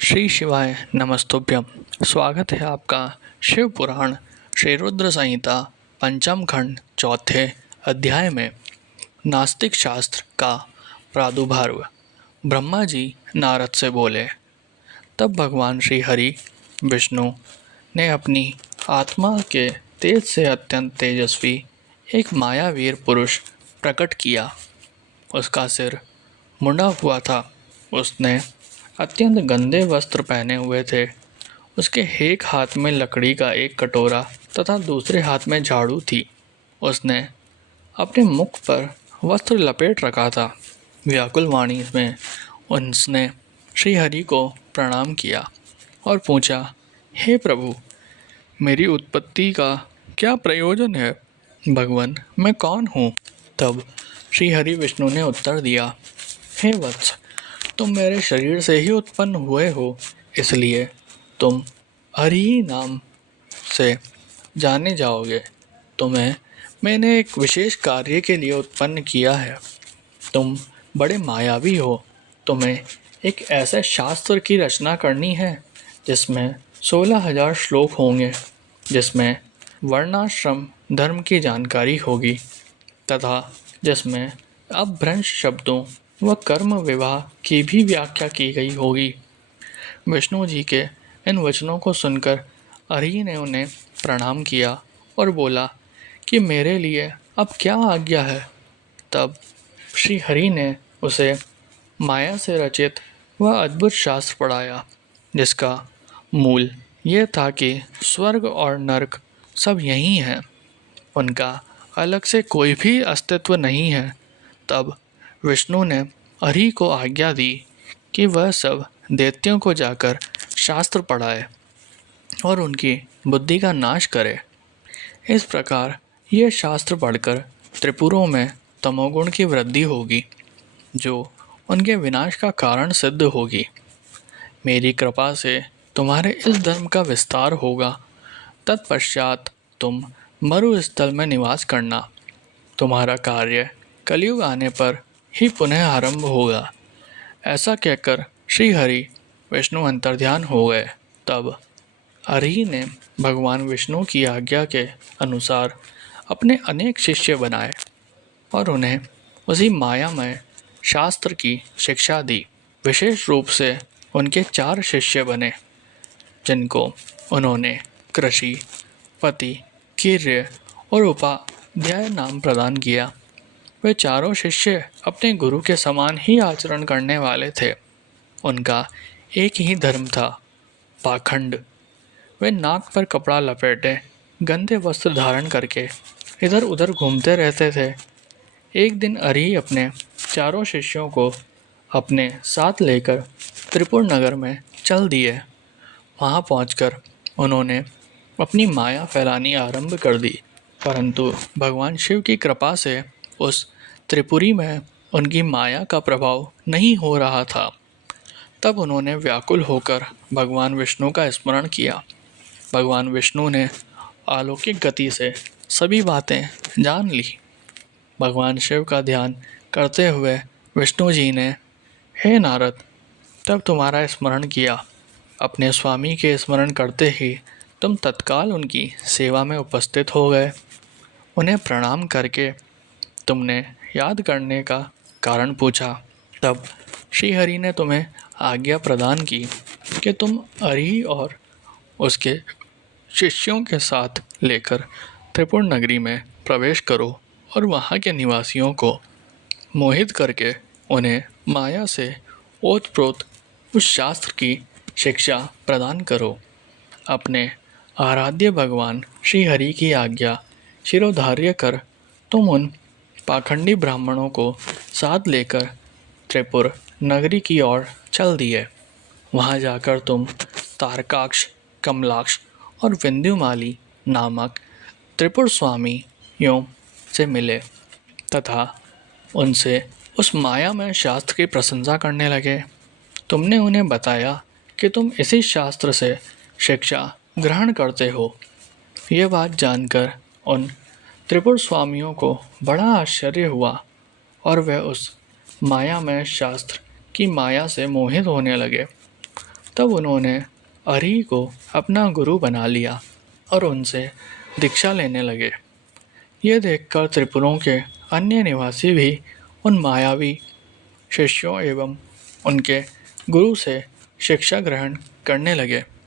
श्री शिवाय नमस्तुभ्यम। स्वागत है आपका शिव पुराण श्री रुद्र संहिता पंचम खंड चौथे अध्याय में नास्तिक शास्त्र का प्रादुर्भाव। ब्रह्मा जी नारद से बोले। तब भगवान श्री हरि विष्णु ने अपनी आत्मा के तेज से अत्यंत तेजस्वी एक मायावीर पुरुष प्रकट किया। उसका सिर मुंडा हुआ था। उसने अत्यंत गंदे वस्त्र पहने हुए थे। उसके एक हाथ में लकड़ी का एक कटोरा तथा दूसरे हाथ में झाड़ू थी। उसने अपने मुख पर वस्त्र लपेट रखा था। व्याकुल वाणी में उसने श्रीहरि को प्रणाम किया और पूछा, हे प्रभु, मेरी उत्पत्ति का क्या प्रयोजन है? भगवान, मैं कौन हूँ? तब श्रीहरि विष्णु ने उत्तर दिया, हे वत्स, तुम मेरे शरीर से ही उत्पन्न हुए हो, इसलिए तुम हरि नाम से जाने जाओगे। तुम्हें मैंने एक विशेष कार्य के लिए उत्पन्न किया है। तुम बड़े मायावी हो। तुम्हें एक ऐसे शास्त्र की रचना करनी है जिसमें 16,000 श्लोक होंगे, जिसमें वर्णाश्रम धर्म की जानकारी होगी तथा जिसमें अपभ्रंश शब्दों व कर्म विवाह की भी व्याख्या की गई होगी। विष्णु जी के इन वचनों को सुनकर हरि ने उन्हें प्रणाम किया और बोला कि मेरे लिए अब क्या आज्ञा है। तब श्री हरि ने उसे माया से रचित वह अद्भुत शास्त्र पढ़ाया, जिसका मूल ये था कि स्वर्ग और नरक सब यही हैं, उनका अलग से कोई भी अस्तित्व नहीं है। तब विष्णु ने हरि को आज्ञा दी कि वह सब दैत्यों को जाकर शास्त्र पढ़ाए और उनकी बुद्धि का नाश करे। इस प्रकार ये शास्त्र पढ़कर त्रिपुरों में तमोगुण की वृद्धि होगी, जो उनके विनाश का कारण सिद्ध होगी। मेरी कृपा से तुम्हारे इस धर्म का विस्तार होगा। तत्पश्चात तुम मरुस्थल में निवास करना। तुम्हारा कार्य कलयुग आने पर ही पुनः आरंभ होगा। ऐसा कहकर श्री हरि विष्णु अंतर्ध्यान हो गए। तब हरि ने भगवान विष्णु की आज्ञा के अनुसार अपने अनेक शिष्य बनाए और उन्हें उसी मायामय शास्त्र की शिक्षा दी। विशेष रूप से उनके 4 शिष्य बने, जिनको उन्होंने कृषि, पति, कीर्य और उपाध्याय नाम प्रदान किया। वे चारों शिष्य अपने गुरु के समान ही आचरण करने वाले थे। उनका एक ही धर्म था, पाखंड। वे नाक पर कपड़ा लपेटे गंदे वस्त्र धारण करके इधर उधर घूमते रहते थे। एक दिन हरि अपने चारों शिष्यों को अपने साथ लेकर त्रिपुर नगर में चल दिए। वहाँ पहुंचकर उन्होंने अपनी माया फैलानी आरंभ कर दी, परंतु भगवान शिव की कृपा से उस त्रिपुरी में उनकी माया का प्रभाव नहीं हो रहा था। तब उन्होंने व्याकुल होकर भगवान विष्णु का स्मरण किया। भगवान विष्णु ने अलौकिक गति से सभी बातें जान ली। भगवान शिव का ध्यान करते हुए विष्णु जी ने, हे नारद, तब तुम्हारा स्मरण किया। अपने स्वामी के स्मरण करते ही तुम तत्काल उनकी सेवा में उपस्थित हो गए। उन्हें प्रणाम करके तुमने याद करने का कारण पूछा। तब श्री हरि ने तुम्हें आज्ञा प्रदान की कि तुम हरि और उसके शिष्यों के साथ लेकर त्रिपुर नगरी में प्रवेश करो और वहाँ के निवासियों को मोहित करके उन्हें माया से ओतप्रोत उस शास्त्र की शिक्षा प्रदान करो। अपने आराध्य भगवान श्री हरि की आज्ञा शिरोधार्य कर तुम उन पाखंडी ब्राह्मणों को साथ लेकर त्रिपुर नगरी की ओर चल दिए। वहाँ जाकर तुम तारकाक्ष, कमलाक्ष और विंध्युमाली नामक त्रिपुर स्वामियों से मिले तथा उनसे उस माया में शास्त्र की प्रशंसा करने लगे। तुमने उन्हें बताया कि तुम इसी शास्त्र से शिक्षा ग्रहण करते हो। यह बात जानकर उन त्रिपुर स्वामियों को बड़ा आश्चर्य हुआ और वह उस माया में शास्त्र की माया से मोहित होने लगे। तब उन्होंने अरी को अपना गुरु बना लिया और उनसे दीक्षा लेने लगे। यह देखकर त्रिपुरों के अन्य निवासी भी उन मायावी शिष्यों एवं उनके गुरु से शिक्षा ग्रहण करने लगे।